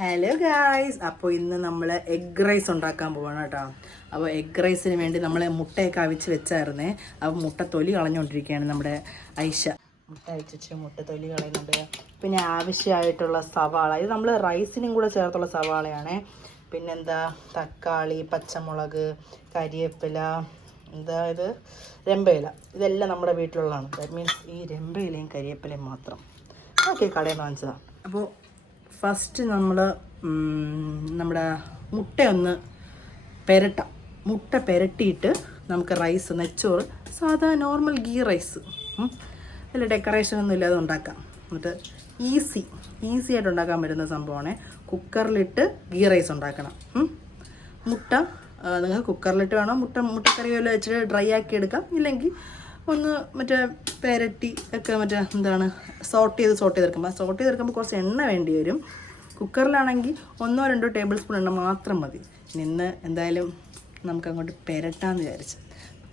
Hello guys, അപ്പോൾ ഇന്ന് നമ്മൾ എഗ് റൈസ് ഉണ്ടാക്കാൻ പോവാണ് കേട്ടോ. അപ്പോൾ എഗ് റൈസിന് വേണ്ടി നമ്മൾ മുട്ടയൊക്കെ അവിച്ച് വെച്ചായിരുന്നേ. അപ്പോൾ മുട്ട തൊലി കളഞ്ഞുകൊണ്ടിരിക്കുകയാണ് നമ്മുടെ ഐഷ. മുട്ട അവിച്ച് മുട്ട തൊലി കളയുന്നുണ്ട്. പിന്നെ ആവശ്യമായിട്ടുള്ള സവാള, ഇത് നമ്മൾ റൈസിനും കൂടെ ചേർത്തുള്ള സവാളയാണ്. പിന്നെന്താ, തക്കാളി, പച്ചമുളക്, കരിവേപ്പില, ഇത് രമ്പയില, ഇതെല്ലാം നമ്മുടെ വീട്ടിലുള്ളതാണ്. ദാറ്റ് മീൻസ് ഈ രമ്പയിലയും കരിവേപ്പിലയും മാത്രം ഓക്കെ കടയിൽ നിന്ന് വാങ്ങിച്ചതാണ്. അപ്പോൾ ഫസ്റ്റ് നമ്മൾ നമ്മുടെ മുട്ടയൊന്ന് പെരട്ടാം. മുട്ട പെരട്ടിയിട്ട് നമുക്ക് റൈസ്, നെച്ചോറ്, സാധാ നോർമൽ ഗീ റൈസ്, അതിൽ ഡെക്കറേഷനൊന്നും ഇല്ലാതെ ഉണ്ടാക്കാം. എന്നിട്ട് ഈസി ആയിട്ട് ഉണ്ടാക്കാൻ പറ്റുന്ന സംഭവമാണ്. കുക്കറിലിട്ട് ഗീ റൈസ് ഉണ്ടാക്കണം. മുട്ട നിങ്ങൾക്ക് കുക്കറിലിട്ട് വേണം മുട്ടക്കറി വല്ല വെച്ചിട്ട് ഡ്രൈ ആക്കി എടുക്കാം. ഇല്ലെങ്കിൽ ഒന്ന് മറ്റേ പെരട്ടി ഒക്കെ സോട്ട് ചെയ്തെടുക്കുമ്പോൾ കുറച്ച് എണ്ണ വേണ്ടി വരും. കുക്കറിലാണെങ്കിൽ 1-2 ടേബിൾ സ്പൂൺ എണ്ണ മാത്രം മതി. ഇന്ന് എന്തായാലും നമുക്കങ്ങോട്ട് പെരട്ടാന്ന് വിചാരിച്ച്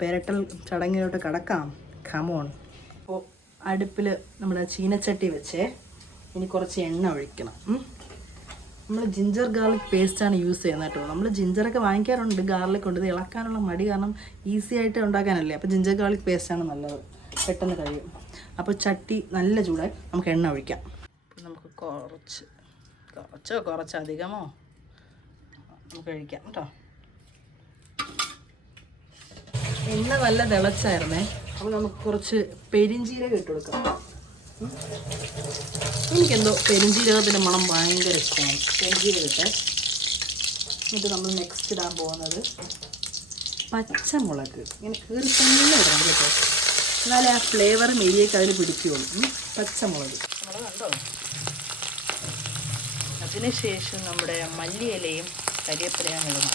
പെരട്ടൽ ചടങ്ങിലോട്ട് കടക്കാം. കമോൺ. അപ്പോൾ അടുപ്പിൽ നമ്മുടെ ചീനച്ചട്ടി വെച്ചേ. ഇനി കുറച്ച് എണ്ണ ഒഴിക്കണം. നമ്മൾ ജിഞ്ചർ ഗാർലിക് പേസ്റ്റാണ് യൂസ് ചെയ്യുന്നത് കേട്ടോ. നമ്മൾ ജിഞ്ചറൊക്കെ വാങ്ങിക്കാറുണ്ട്, ഗാർലിക് ഉണ്ട്. ഇത് ഇളക്കാനുള്ള മടി കാരണം ഈസി ആയിട്ട് ഉണ്ടാക്കാനല്ലേ. അപ്പോൾ ജിഞ്ചർ ഗാർലിക് പേസ്റ്റാണ് നല്ലത്, പെട്ടെന്ന് കഴിയും. അപ്പോൾ ചട്ടി നല്ല ചൂടായി നമുക്ക് എണ്ണ ഒഴിക്കാം. നമുക്ക് കുറച്ചധികമോ നമുക്ക് കഴിക്കാം കേട്ടോ. എണ്ണ നല്ല തിളച്ചായിരുന്നേ. അപ്പോൾ നമുക്ക് കുറച്ച് പെരിഞ്ചീരകം ഇട്ട് കൊടുക്കാം. എനിക്കെന്തോ പെരിഞ്ചീരകത്തിൻ്റെ മണം ഭയങ്കര ഇഷ്ടമാണ്. പെരിഞ്ചീരകം ഇട്ട് എന്നിട്ട് നമ്മൾ നെക്സ്റ്റ് ഇടാൻ പോകുന്നത് പച്ചമുളക്. ഇങ്ങനെ കീറി തന്നെ ഇടാം കേട്ടോ, എന്നാലേ ആ ഫ്ലേവർ മെരിയൊക്കെ അതിൽ പിടിക്കുകയുള്ളൂ. പച്ചമുളക് കണ്ടോ. അതിനുശേഷം നമ്മുടെ മല്ലിയിലയും കരിവേപ്പിലയും ഇടണം.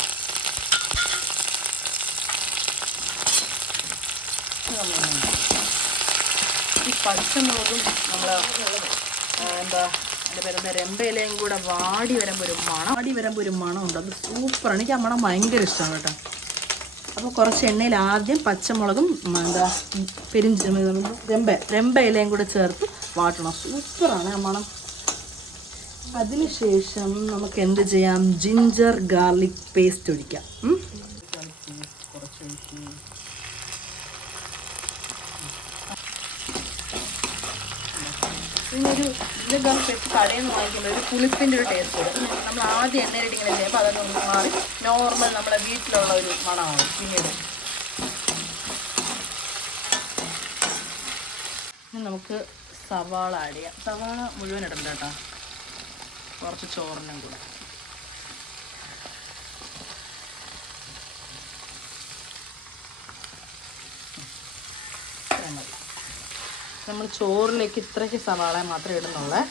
ഈ പച്ചമുളകും നമ്മൾ എന്താ അതിൻ്റെ പേരെന്താ രമ്പയിലയും കൂടെ വാടി വരുമ്പോൾ ഒരു മണമുണ്ട്. അത് സൂപ്പറാണ്. എനിക്ക് ആ മണം ഭയങ്കര ഇഷ്ടമാണ് കേട്ടോ. അപ്പോൾ കുറച്ച് എണ്ണയിൽ ആദ്യം പച്ചമുളകും രമ്പയിലയും കൂടെ ചേർത്ത് വാട്ടണം. സൂപ്പറാണ് ആ മണം. അതിനുശേഷം നമുക്ക് എന്ത് ചെയ്യാം, ജിഞ്ചർ ഗാർലിക് പേസ്റ്റ് ഒഴിക്കാം. കുറച്ച് ഒഴിക്കും. ഇന്നൊരു ജിഞ്ചർ ഗാർലിക് പേസ്റ്റ് കടയിൽ നിന്ന് വാങ്ങിക്കുമ്പോൾ ഒരു പുളിപ്പിൻ്റെ ഒരു ടേസ്റ്റ് വരും. നമ്മൾ ആദ്യം എണ്ണയിലിട്ട് ഇങ്ങനെ ചെയ്യുമ്പോൾ അതൊക്കെ മാറി നോർമൽ നമ്മുടെ വീട്ടിലുള്ള ഒരു മണമാണ് പിന്നീട്. ഇനി നമുക്ക് സവാള ആഡ് ചെയ്യാം. സവാള മുഴുവൻ ഇടണ്ട കേട്ടോ, കുറച്ച് ചോറിനും കൂടെ. മതി. നമ്മൾ ചോറിലേക്ക് ഇത്രയ്ക്ക് സവാള മാത്രമേ ഇടുന്നുള്ളൂ.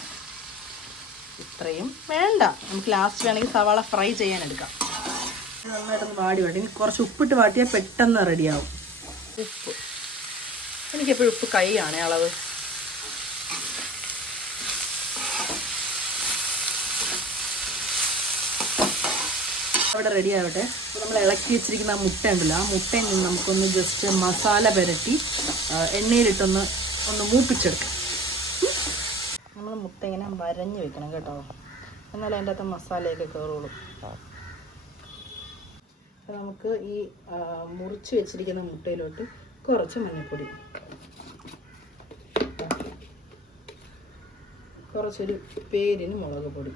ഇത്രയും വേണ്ട, നമുക്ക് ലാസ്റ്റ് വേണമെങ്കിൽ സവാള ഫ്രൈ ചെയ്യാൻ എടുക്കാം. നന്നായിട്ടൊന്ന് വാടി ഇനി കുറച്ച് ഉപ്പിട്ട് വാട്ടിയാൽ പെട്ടെന്ന് റെഡിയാവും. ഉപ്പ്, എനിക്കെപ്പോഴും ഉപ്പ് കൈയാണ് അളവ്. അവിടെ റെഡി ആവട്ടെ. അപ്പോൾ നമ്മൾ ഇളക്കി വെച്ചിരിക്കുന്ന ആ മുട്ട ഉണ്ടല്ലോ, ആ മുട്ടയിൽ നിന്ന് നമുക്കൊന്ന് ജസ്റ്റ് മസാല പുരട്ടി എണ്ണയിലിട്ടൊന്ന് മൂപ്പിച്ചെടുക്കാം. നമ്മൾ മുട്ട ഇങ്ങനെ വരഞ്ഞ് വെക്കണം കേട്ടോ, എന്നാലും അതിൻ്റെ അകത്ത് മസാലയൊക്കെ കയറുള്ളൂ. അപ്പോൾ നമുക്ക് ഈ മുറിച്ച് വെച്ചിരിക്കുന്ന മുട്ടയിലോട്ട് കുറച്ച് മഞ്ഞൾപ്പൊടി, കുറച്ചൊരു പേരിന് മുളക് പൊടി,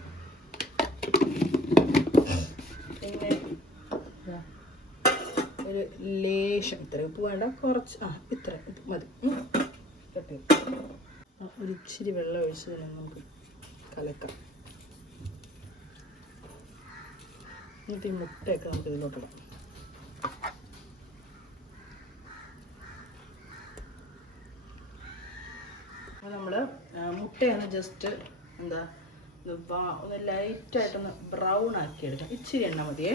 പിന്നെ ഒരു ലേശം, ഇത്ര ഉപ്പ് വേണ്ട, കുറച്ച് ഇത്ര ഉപ്പ് മതി. ഒരു ഇച്ചിരി വെള്ളം ഒഴിച്ച് തന്നെ നമുക്ക് കലക്കാം. എന്നിട്ട് ഈ മുട്ടയൊക്കെ നമുക്ക് ഇതിലോട്ടിടാം. അപ്പോൾ നമ്മൾ മുട്ടയാണ് ജസ്റ്റ് ഒന്ന് ലൈറ്റായിട്ടൊന്ന് ബ്രൗൺ ആക്കി എടുക്കാം. ഇച്ചിരി എണ്ണ മതിയേ.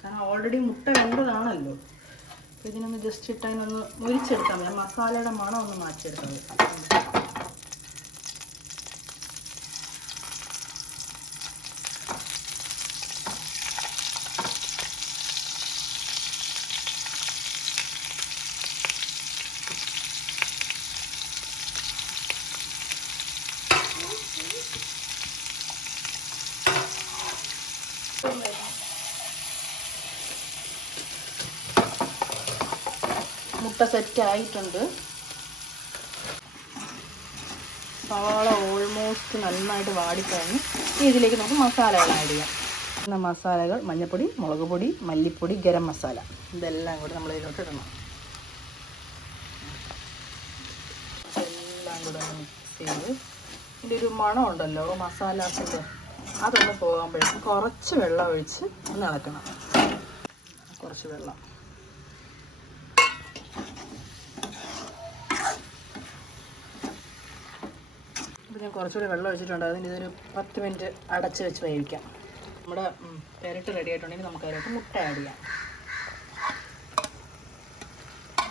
കാരണം ഓൾറെഡി മുട്ട വെന്തതാണല്ലോ. അപ്പോൾ ഇതിനൊന്ന് ജസ്റ്റ് ഇട്ട് അതിനൊന്ന് മുരിച്ചെടുത്താൽ മതി. മസാലയുടെ മണം ഒന്ന് മാറ്റിയെടുത്താൽ മതി. മുട്ട സെറ്റ് ആയിട്ടുണ്ട്. സവാള ഓൾമോസ്റ്റ് നന്നായിട്ട് വാടിക്കഴിഞ്ഞ് ഇനി ഇതിലേക്ക് നമുക്ക് മസാലകൾ ആഡ് ചെയ്യാം. മസാലകൾ മഞ്ഞൾപ്പൊടി, മുളക് പൊടി, മല്ലിപ്പൊടി, ഗരം മസാല, ഇതെല്ലാം കൂടി നമ്മൾ ഇതിലോട്ട് ഇടണം. എല്ലാം കൂടെ മിക്സ് ചെയ്ത് ഇതിൻ്റെ ഒരു മണം ഉണ്ടല്ലോ മസാലാസിൻ്റെ, അതൊന്ന് പോകുമ്പോഴേക്കും കുറച്ച് വെള്ളം ഒഴിച്ച് ഒന്ന് ഇളക്കണം. കുറച്ച് വെള്ളം. അപ്പോൾ ഞാൻ കുറച്ചുകൂടി വെള്ളം ഒഴിച്ചിട്ടുണ്ട്. അതിന് ഇതൊരു 10 മിനിറ്റ് അടച്ച് വെച്ച് വേവിക്കാം. നമ്മുടെ പെരട്ട് റെഡി ആയിട്ടുണ്ടെങ്കിൽ നമുക്ക് അതിലോട്ട് മുട്ട ആഡ് ചെയ്യാം.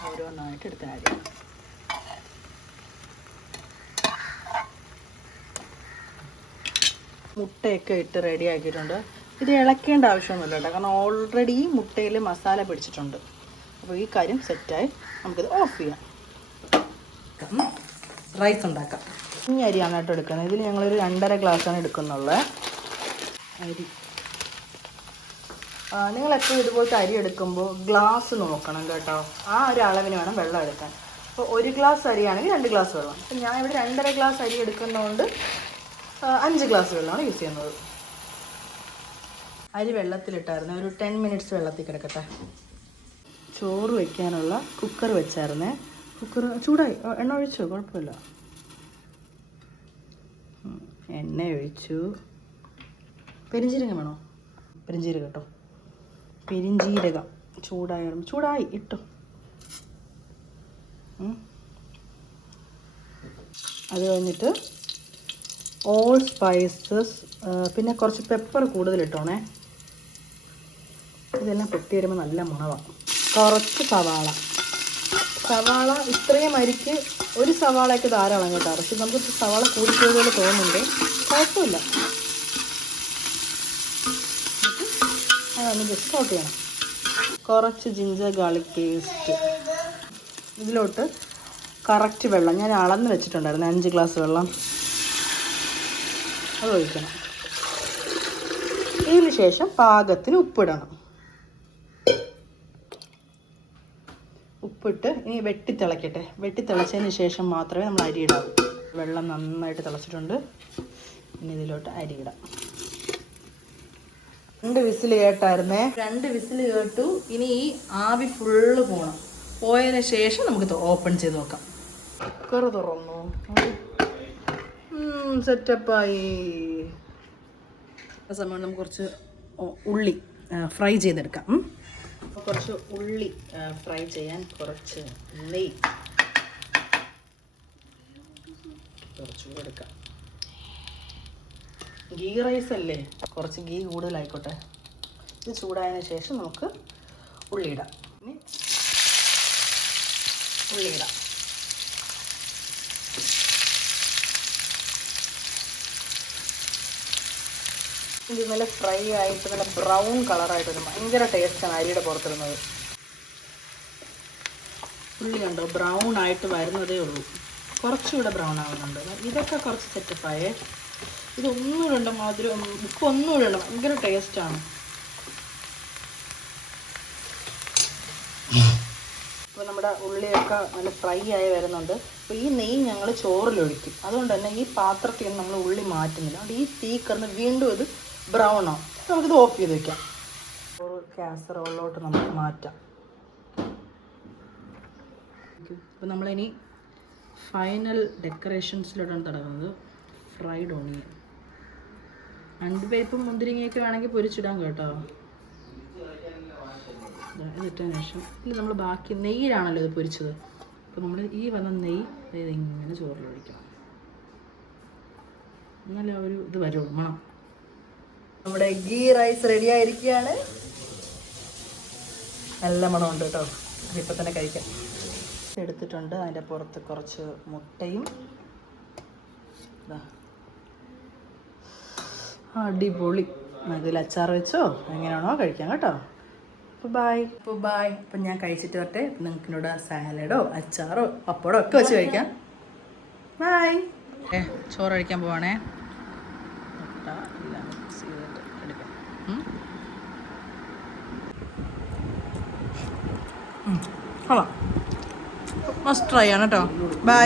ഓരോന്നായിട്ട് എടുത്ത് ആഡ് ചെയ്യാം. മുട്ടയൊക്കെ ഇട്ട് റെഡി ആക്കിയിട്ടുണ്ട്. ഇത് ഇളക്കേണ്ട ആവശ്യമൊന്നുമില്ല കേട്ടോ, കാരണം ഓൾറെഡി മുട്ടയിൽ മസാല പിടിച്ചിട്ടുണ്ട്. അപ്പോൾ ഈ കാര്യം സെറ്റായി നമുക്കിത് ഓഫ് ചെയ്യാം. റൈസ് ഉണ്ടാക്കാം. ഇനി അരിയാണ് കേട്ടോ എടുക്കുന്നത്. ഇതിൽ ഞങ്ങളൊരു 2.5 ഗ്ലാസ്സാണ് എടുക്കുന്നുള്ളത് അരി. നിങ്ങളെപ്പോഴും ഇതുപോലത്തെ അരി എടുക്കുമ്പോൾ ഗ്ലാസ് നോക്കണം കേട്ടോ. ആ ഒരു അളവിന് വേണം വെള്ളം എടുക്കാൻ. അപ്പോൾ 1 ഗ്ലാസ് അരിയാണെങ്കിൽ 2 ഗ്ലാസ് വെള്ളം. അപ്പോൾ ഞാൻ ഇവിടെ 2.5 ഗ്ലാസ് അരി എടുക്കുന്നതുകൊണ്ട് 5 ഗ്ലാസ് വെള്ളമാണ് യൂസ് ചെയ്യുന്നത്. അരി വെള്ളത്തിലിട്ടായിരുന്നു, ഒരു 10 മിനിറ്റ്സ് വെള്ളത്തിൽ കിടക്കട്ടെ. ചോറ് വയ്ക്കാനുള്ള കുക്കർ വെച്ചായിരുന്നേ. കുക്കർ ചൂടായി, എണ്ണ ഒഴിച്ചു, കുഴപ്പമില്ല. എണ്ണ ഒഴിച്ചു. പെരിഞ്ജീരകം വേണോ? പെരിഞ്ജീരകം കേട്ടോ, പെരിഞ്ജീരകം ചൂടായി ഇട്ടു. അത് കഴിഞ്ഞിട്ട് ഓൾ സ്പൈസസ്, പിന്നെ കുറച്ച് പെപ്പർ കൂടുതലിട്ടോണേ. ഇതെല്ലാം പൊട്ടി വരുമ്പോൾ നല്ല മണമാണ്. കുറച്ച് സവാള ഇത്രയും അരിക്ക് ഒരു സവാളയൊക്കെ ധാരാളം കേട്ടോ. പക്ഷെ നമുക്ക് സവാള കൂടിപ്പോയതുപോലെ തോന്നുന്നുണ്ട്, കുഴപ്പമില്ല. അതൊന്ന് ജസ്റ്റ് ഔട്ട് ചെയ്യണം. കുറച്ച് ജിഞ്ചർ ഗാർലിക് പേസ്റ്റ് ഇതിലോട്ട്. കറക്റ്റ് വെള്ളം ഞാൻ അളന്ന് വെച്ചിട്ടുണ്ടായിരുന്നു, 5 ഗ്ലാസ് വെള്ളം. അത് ഒഴിക്കണം. ഇതിന് ശേഷം പാകത്തിന് ഉപ്പിടണം. ഉപ്പിട്ട് ഇനി വെട്ടിത്തിളയ്ക്കട്ടെ. വെട്ടിത്തിളച്ചതിന് ശേഷം മാത്രമേ നമ്മൾ അരി ഇടാവൂ. വെള്ളം നന്നായിട്ട് തിളച്ചിട്ടുണ്ട്. ഇനി ഇതിലോട്ട് അരി ഇടാം. 2 വിസിൽ കേട്ടായിരുന്നേ. 2 വിസിൽ കേട്ടു. ഇനി ഈ ആവി ഫുള്ള് പോകണം. പോയതിന് ശേഷം നമുക്ക് ഓപ്പൺ ചെയ്ത് നോക്കാം. കുക്കർ തുറന്നു. സെറ്റപ്പായി. ആ സമയം നമുക്ക് കുറച്ച് ഉള്ളി ഫ്രൈ ചെയ്തെടുക്കാം. അപ്പോൾ കുറച്ച് ഉള്ളി ഫ്രൈ ചെയ്യാൻ കുറച്ച് നെയ്യ് കുറച്ചുകൂടെ എടുക്കാം. ഗീ റൈസ് അല്ലേ, കുറച്ച് ഗീ കൂടുതലായിക്കോട്ടെ. ഇത് ചൂടായതിനു ശേഷം നമുക്ക് ഉള്ളിയിടാം. ഉള്ളിയിടാം. ഇത് നല്ല ഫ്രൈ ആയിട്ട് നല്ല ബ്രൗൺ കളറായിട്ട് വരും. ഭയങ്കര ടേസ്റ്റാണ് അരിയുടെ പുറത്തിടുന്നത്. ഉള്ളി കണ്ടോ ബ്രൗൺ ആയിട്ട് വരുന്നതേ ഉള്ളൂ. കുറച്ചുകൂടെ ബ്രൗൺ ആവുന്നുണ്ട്. ഇതൊക്കെ കുറച്ച് സെറ്റപ്പായേ. ഇതൊന്നും ഇടണ്ട, മധുരം ഒന്നും ഇടണ്ട, ഭയങ്കര ടേസ്റ്റാണ്. അപ്പോൾ നമ്മുടെ ഉള്ളിയൊക്കെ നല്ല ഫ്രൈ ആയി വരുന്നുണ്ട്. അപ്പോൾ ഈ നെയ്യ് ഞങ്ങൾ ചോറിലൊഴിക്കും. അതുകൊണ്ട് തന്നെ ഈ പാത്രത്തിൽ നിന്ന് നമ്മൾ ഉള്ളി മാറ്റുന്നില്ല. അതുകൊണ്ട് ഈ തീ കിടന്ന് വീണ്ടും ഇത് ബ്രൗൺ ആവും. നമുക്കിത് ഓഫ് ചെയ്ത് വയ്ക്കാം. ഒരു കാസറോളിലോട്ട് നമുക്ക് മാറ്റാം. അപ്പോൾ നമ്മളിനി ഫൈനൽ ഡെക്കറേഷൻസിലോട്ടാണ് തുടങ്ങുന്നത്. ഫ്രൈഡ് ഓണിയൻ, അണ്ടിപ്പരിപ്പും മുന്തിരിങ്ങയൊക്കെ വേണമെങ്കിൽ പൊരിച്ചിടാം കേട്ടോ. ഇതിട്ടതിന് ശേഷം ഇത് നമ്മൾ ബാക്കി നെയ്യിലാണല്ലോ ഇത് പൊരിച്ചത്. അപ്പോൾ നമ്മൾ ഈ വന്ന നെയ്യ് ഇങ്ങനെ ചോറിലൊഴിക്കണം. എന്നാലേ ഒരു ഇത് വരുള്ളൂ, മണം. നമ്മുടെ ഗീ റൈസ് റെഡി ആയിരിക്കുകയാണ്. നല്ല മണമുണ്ട് കേട്ടോ. ഇതിപ്പോൾ തന്നെ കഴിക്കാം. എടുത്തിട്ടുണ്ട്. അതിൻ്റെ പുറത്ത് കുറച്ച് മുട്ടയും. അടിപൊളി. ഇതിൽ അച്ചാർ വെച്ചോ എങ്ങനെയാണോ കഴിക്കാം കേട്ടോ. അപ്പോൾ ബായ്. അപ്പം ഞാൻ കഴിച്ചിട്ട് വരട്ടെ. നിങ്ങൾക്ക് എന്നോട് സാലഡോ അച്ചാറോ പപ്പടോ ഒക്കെ വെച്ച് കഴിക്കാം. ബായ്. ചോറ് കഴിക്കാൻ പോവാണേ. മുട്ട എല്ലാം മിക്സ് ചെയ്തിട്ട് എടുക്കാം. കൊള്ളാം. മസ്റ്റ് ട്രൈ ആണ് കേട്ടോ. ബൈ.